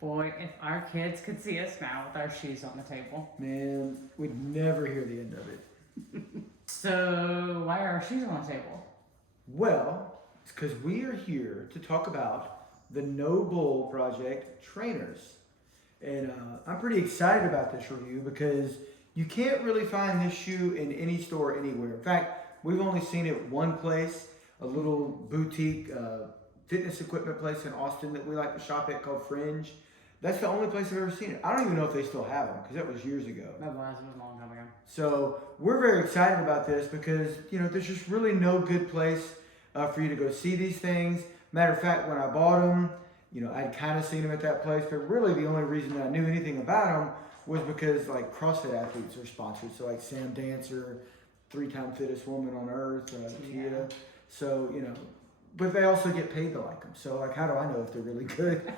Boy, if our kids could see us now with our shoes on the table. Man, we'd never hear the end of it. So, why are our shoes on the table? Well, it's because we are here to talk about the Nobull Project Trainers. And I'm pretty excited about this review because you can't really find this shoe in any store anywhere. In fact, we've only seen it one place, a little boutique fitness equipment place in Austin that we like to shop at called Fringe. That's the only place I've ever seen it. I don't even know if they still have them because that was years ago. It was a long time ago. So we're very excited about this because, you know, there's just really no good place for you to go see these things. Matter of fact, when I bought them, you know, I'd kind of seen them at that place, but really the only reason that I knew anything about them was because like CrossFit athletes are sponsored. So like Sam Dancer, 3-time fittest woman on earth, Tia. So, you know, but they also get paid to like them. So like, how do I know if they're really good?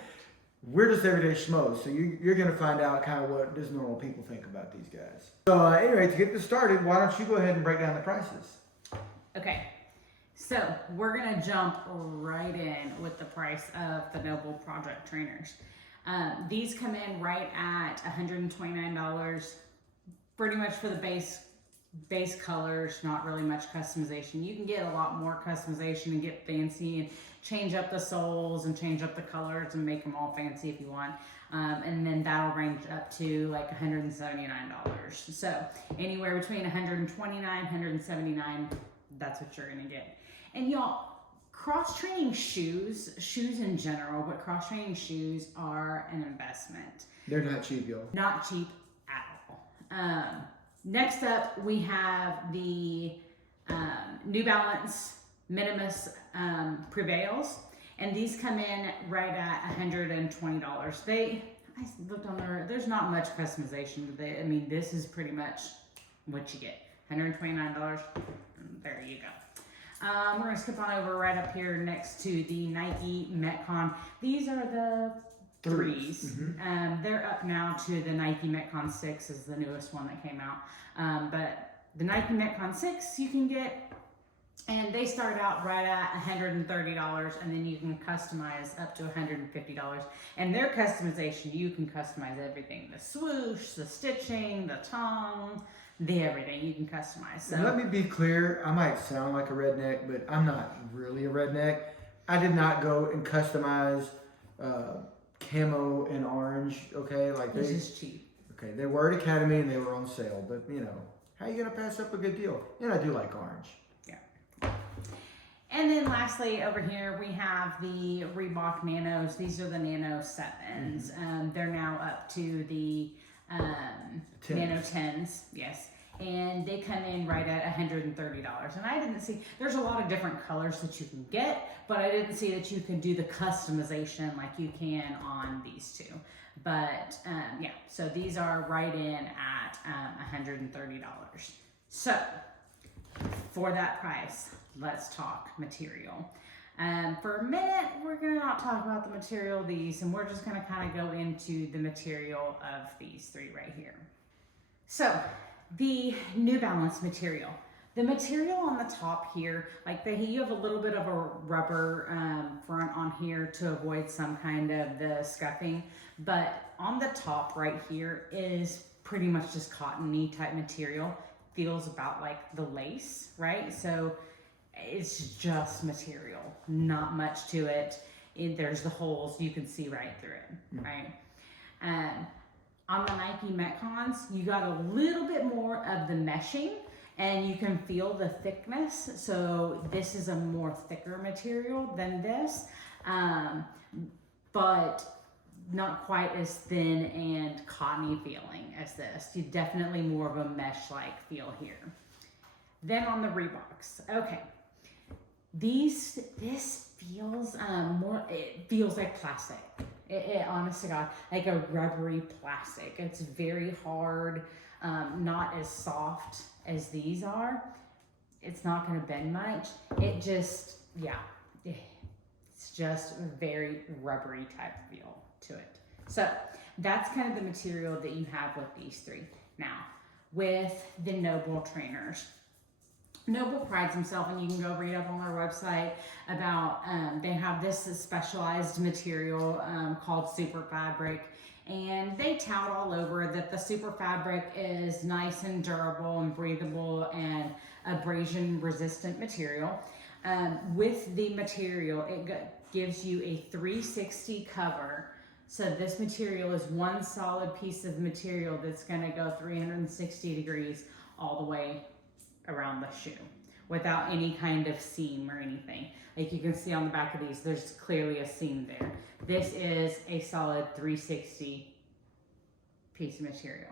We're just everyday schmoes, so you're going to find out kind of what does normal people think about these guys. So anyway, to get this started, why don't you go ahead and break down the prices? Okay, so we're going to jump right in with the price of the Nobull Project Trainers. These come in right at $129, pretty much for the base colors, not really much customization. You can get a lot more customization and get fancy and change up the soles and change up the colors and make them all fancy if you want. And then that'll range up to like $179. So anywhere between $129, $179, that's what you're gonna get. And y'all, cross-training shoes in general, but cross-training shoes are an investment. They're not cheap, y'all. Not cheap at all. Next up, we have the New Balance Minimus Prevails, and these come in right at $120. I looked on there's not much customization. I mean, this is pretty much what you get. $129. There you go. We're gonna skip on over right up here next to the Nike Metcon. These are the threes. Mm-hmm. They're up now to the Nike Metcon 6 is the newest one that came out. But the Nike Metcon 6 you can get, and they start out right at $130, and then you can customize up to $150. And their customization, you can customize everything. The swoosh, the stitching, the tongue, the everything you can customize. So let me be clear, I might sound like a redneck, but I'm not really a redneck. I did not go and customize camo and orange, okay? Like this is cheap. Okay, they were at Academy and they were on sale, but you know, how are you gonna pass up a good deal? And I do like orange. Yeah. And then lastly, over here we have the Reebok Nanos. These are the Nano 7s. They're now up to the Nano 10s, yes. And they come in right at $130. And I didn't see, there's a lot of different colors that you can get, but I didn't see that you can do the customization like you can on these two. But yeah, so these are right in at $130. So for that price, let's talk material. For a minute, we're gonna not talk about the material of these, and we're just gonna kind of go into the material of these three right here. So the New Balance material. The material on the top here, like you have a little bit of a rubber front on here to avoid some kind of the scuffing, but on the top right here is pretty much just cottony type material. Feels about like the lace, right? So it's just material, not much to it. There's the holes, you can see right through it, right? On the Nike Metcons, you got a little bit more of the meshing and you can feel the thickness. So this is a more thicker material than this, but not quite as thin and cottony feeling as this. You definitely more of a mesh-like feel here. Then on the Reeboks, okay. This feels more, it feels like plastic. It honest to God, like a rubbery plastic. It's very hard, not as soft as these are. It's not gonna bend much. It just, yeah, it's just a very rubbery type feel to it. So that's kind of the material that you have with these three. Now, with the Nobull Trainers, Nobull prides himself, and you can go read up on their website about, they have this specialized material called Superfabric, and they tout all over that the Superfabric is nice and durable and breathable and abrasion resistant material. With the material, it gives you a 360 cover. So this material is one solid piece of material that's going to go 360 degrees all the way around the shoe without any kind of seam or anything. Like you can see on the back of these, there's clearly a seam there. This is a solid 360 piece of material.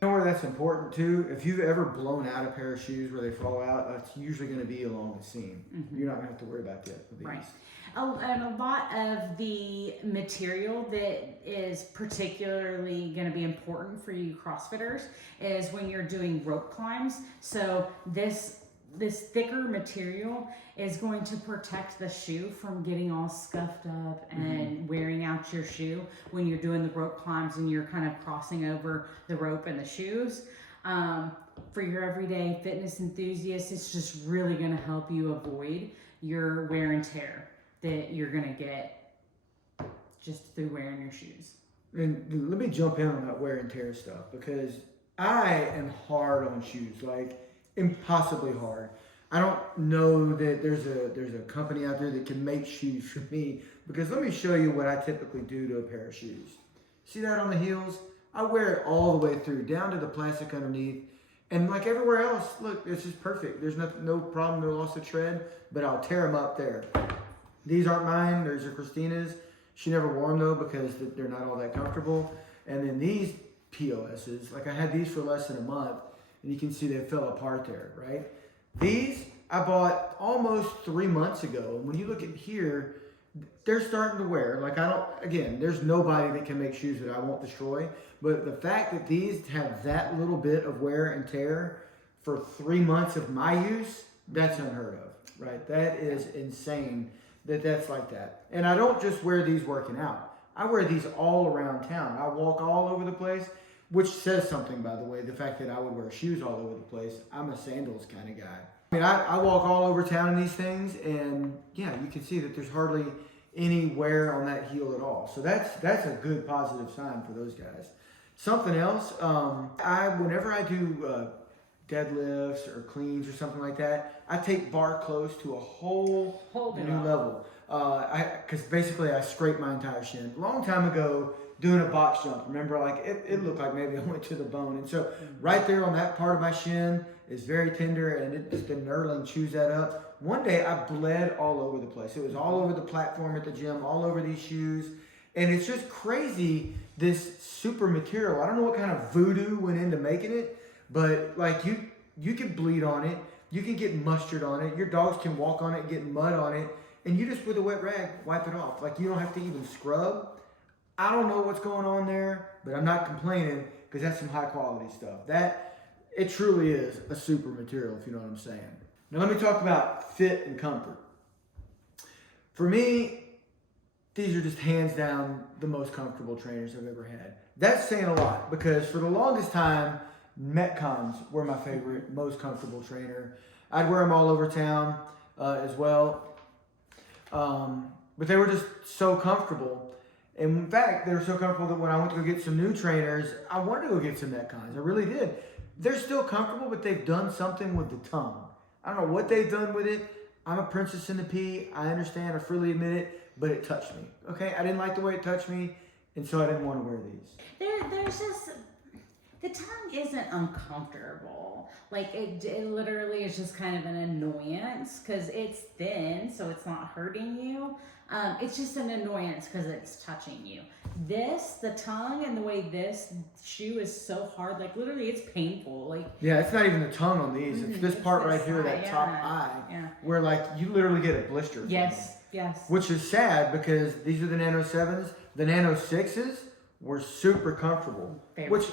You know where that's important too? If you've ever blown out a pair of shoes where they fall out, that's usually going to be along the seam. You're not going to have to worry about that with these. Right. And a lot of the material that is particularly going to be important for you CrossFitters is when you're doing rope climbs. So this thicker material is going to protect the shoe from getting all scuffed up and wearing out your shoe when you're doing the rope climbs and you're kind of crossing over the rope and the shoes. For your everyday fitness enthusiasts, it's just really going to help you avoid your wear and tear that you're going to get just through wearing your shoes. And let me jump in on that wear and tear stuff, because I am hard on shoes, like impossibly hard. I don't know that there's a company out there that can make shoes for me, because let me show you what I typically do to a pair of shoes. See that on the heels? I wear it all the way through, down to the plastic underneath. And like everywhere else, look, it's just perfect. There's no problem, no loss of tread, but I'll tear them up there. These aren't mine. Those are Christina's. She never wore them though because they're not all that comfortable. And then these POSs, like I had these for less than a month, and you can see they fell apart there, right? These I bought almost 3 months ago. And when you look at here, they're starting to wear. Like there's nobody that can make shoes that I won't destroy. But the fact that these have that little bit of wear and tear for 3 months of my use, that's unheard of, right? That is insane that's like that. And I don't just wear these working out. I wear these all around town. I walk all over the place, which says something, by the way, the fact that I would wear shoes all over the place. I'm a sandals kind of guy. I mean, I walk all over town in these things, and yeah, you can see that there's hardly any wear on that heel at all. So that's a good positive sign for those guys. Something else, whenever I do deadlifts or cleans or something like that, I take bar close to a whole new level. Because basically I scraped my entire shin. A long time ago, doing a box jump, remember, like it looked like maybe I went to the bone. And so right there on that part of my shin is very tender, and the knurling chews that up. One day I bled all over the place. It was all over the platform at the gym, all over these shoes. And it's just crazy, this super material. I don't know what kind of voodoo went into making it, but like you can bleed on it, you can get mustard on it, your dogs can walk on it, get mud on it, and you just with a wet rag wipe it off. Like you don't have to even scrub. I don't know what's going on there, but I'm not complaining because that's some high quality stuff. It truly is a super material, if you know what I'm saying. Now let me talk about fit and comfort. For me, these are just hands down the most comfortable trainers I've ever had. That's saying a lot, because for the longest time, Metcons were my favorite, most comfortable trainer. I'd wear them all over town as well. But they were just so comfortable. And in fact, they were so comfortable that when I went to go get some new trainers, I wanted to go get some Metcons. I really did. They're still comfortable, but they've done something with the tongue. I don't know what they've done with it. I'm a princess in the pea. I understand. I freely admit it. But it touched me. Okay? I didn't like the way it touched me. And so I didn't want to wear these. There's just... The tongue isn't uncomfortable. Like it literally is just kind of an annoyance because it's thin, so it's not hurting you. It's just an annoyance because it's touching you. The tongue and the way this shoe is so hard, like literally it's painful. Like yeah, it's not even the tongue on these. It's this part right here, that top eye, where like you literally get a blister. Yes. Which is sad because these are the Nano 7s. The Nano 6s were super comfortable. Which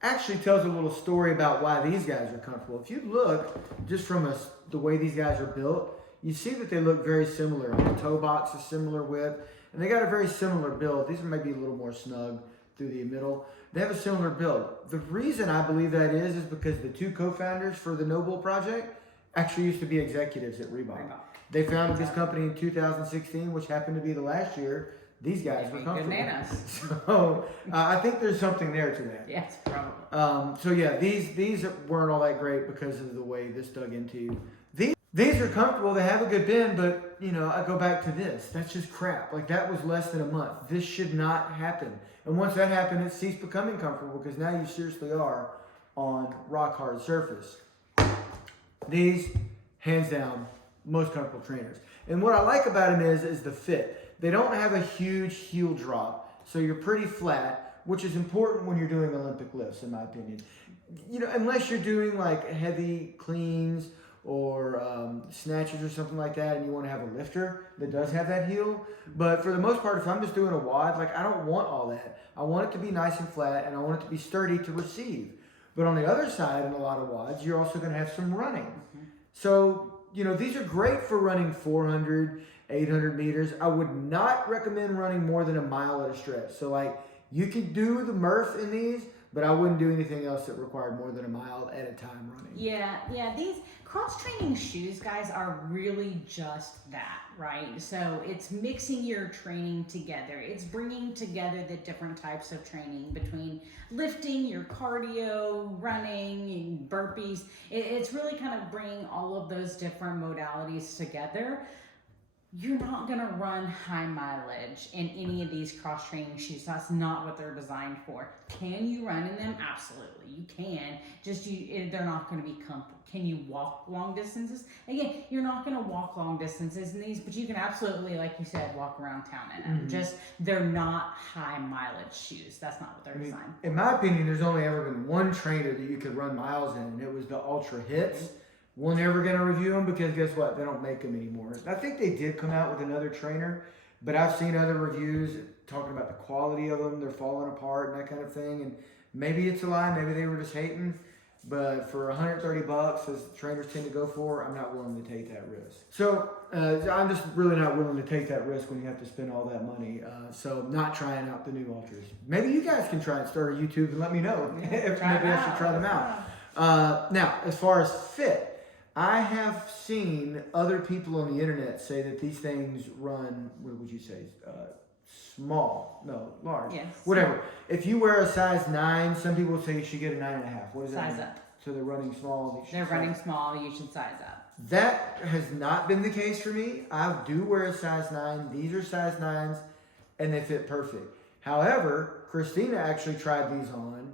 actually tells a little story about why these guys are comfortable. If you look just from the way these guys are built, you see that they look very similar. The toe box is similar width, and they got a very similar build. These are maybe a little more snug through the middle. They have a similar build. The reason I believe that is because the two co-founders for the Nobull project, actually used to be executives at Reebok. They founded this company in 2016, which happened to be the last year these guys were comfortable. Good nanos. So I think there's something there to that. Yes, probably. So yeah, these weren't all that great because of the way this dug into. These are comfortable. They have a good bend, but you know, I go back to this. That's just crap. Like that was less than a month. This should not happen. And once that happened, it ceased becoming comfortable because now you seriously are on rock hard surface. These, hands down, most comfortable trainers. And what I like about them is the fit. They don't have a huge heel drop, so you're pretty flat, which is important when you're doing Olympic lifts, in my opinion. You know, unless you're doing like heavy cleans or snatches or something like that, and you want to have a lifter that does have that heel. But for the most part, if I'm just doing a WOD, like I don't want all that. I want it to be nice and flat, and I want it to be sturdy to receive. But on the other side, in a lot of WODs, you're also going to have some running. So, you know, these are great for running 400, 800 meters. I would not recommend running more than a mile at a stretch. So, like, you could do the Murph in these, but I wouldn't do anything else that required more than a mile at a time running. Yeah, these cross-training shoes, guys, are really just that, right? So it's mixing your training together. It's bringing together the different types of training between lifting, your cardio, running, and burpees. It's really kind of bringing all of those different modalities together. You're not going to run high mileage in any of these cross-training shoes. That's not what they're designed for. Can you run in them? Absolutely, you can. They're not going to be comfortable. Can you walk long distances? Again, you're not going to walk long distances in these, but you can absolutely, like you said, walk around town in them. Mm-hmm. They're not high mileage shoes. That's not what they're designed for. In my opinion, there's only ever been one trainer that you could run miles in, and it was the Ultra Hits. We're never going to review them because guess what? They don't make them anymore. I think they did come out with another trainer, but I've seen other reviews talking about the quality of them. They're falling apart and that kind of thing. And maybe it's a lie. Maybe they were just hating. But for $130, as trainers tend to go for, I'm not willing to take that risk. So I'm just really not willing to take that risk when you have to spend all that money. So not trying out the new Ultras. Maybe you guys can try and start a YouTube and let me know if maybe I should try them out. Now, as far as fit, I have seen other people on the internet say that these things run, what would you say, small? No, large. Yes. Whatever. If you wear a size 9, some people say you should get a 9.5. What does that mean? Size up. So they're running small. They're running small, you should size up. That has not been the case for me. I do wear a size 9. These are size 9s, and they fit perfect. However, Christina actually tried these on.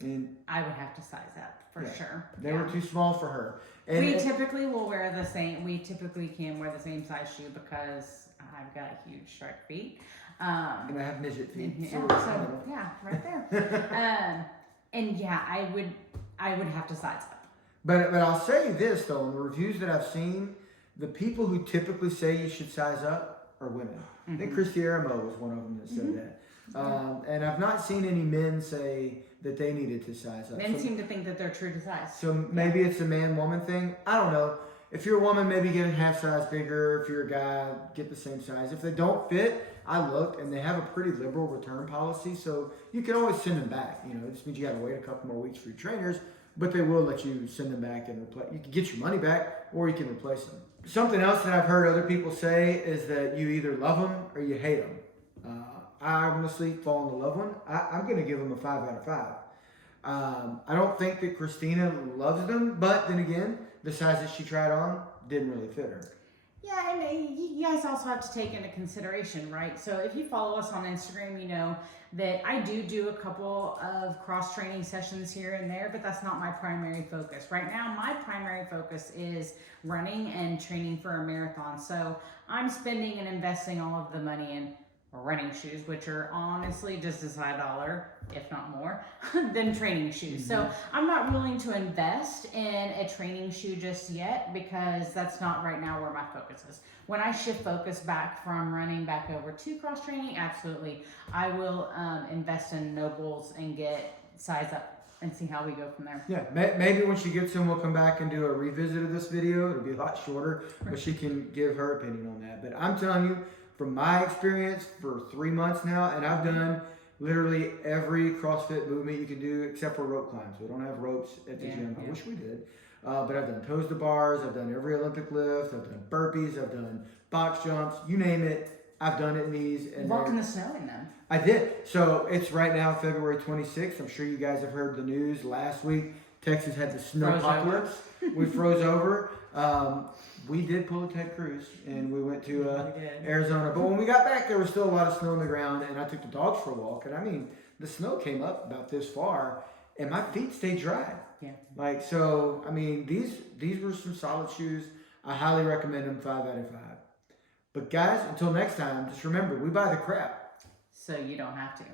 And I would have to size up for sure. They were too small for her. And we typically will wear the same. We typically can wear the same size shoe because I've got huge shark feet. And I have midget feet. Right there. And yeah, I would have to size up. But I'll say this though, in the reviews that I've seen, the people who typically say you should size up are women. Mm-hmm. I think Christy Aramo was one of them that said that. And I've not seen any men say that they needed to size up. Men seem to think that they're true to size. So maybe it's a man-woman thing. I don't know. If you're a woman, maybe get a half size bigger. If you're a guy, get the same size. If they don't fit, I looked, and they have a pretty liberal return policy, so you can always send them back. You know, it just means you got to wait a couple more weeks for your trainers, but they will let you send them back and replace. You can get your money back, or you can replace them. Something else that I've heard other people say is that you either love them or you hate them. I honestly fall in the love one. I'm going to give them a 5 out of 5. I don't think that Christina loves them, but then again, the size that she tried on didn't really fit her. Yeah, and you guys also have to take into consideration, right? So if you follow us on Instagram, you know that I do a couple of cross-training sessions here and there, but that's not my primary focus. Right now, my primary focus is running and training for a marathon. So I'm spending and investing all of the money in running shoes, which are honestly just as high dollar, if not more, than training shoes. Mm-hmm. So I'm not willing to invest in a training shoe just yet because that's not right now where my focus is. When I shift focus back from running back over to cross training, absolutely, I will invest in Nobull's and get size up and see how we go from there. Yeah, maybe when she gets in, we'll come back and do a revisit of this video. It'll be a lot shorter, but she can give her opinion on that. But I'm telling you, from my experience for 3 months now, and I've done literally every CrossFit movement you can do except for rope climbs. We don't have ropes at the gym. I wish we did. But I've done toes to bars, I've done every Olympic lift, I've done burpees, I've done box jumps, you name it, I've done it in these. And walk in the snow in them. I did. So it's right now February 26th. I'm sure you guys have heard the news. Last week, Texas had the snow apocalypse. We froze over. We did pull a Ted Cruz, and we went to Arizona. But when we got back, there was still a lot of snow on the ground, and I took the dogs for a walk. And I mean, the snow came up about this far, and my feet stayed dry. Yeah. Like, so, I mean, these were some solid shoes. I highly recommend them, 5 out of 5. But guys, until next time, just remember, we buy the crap. So you don't have to.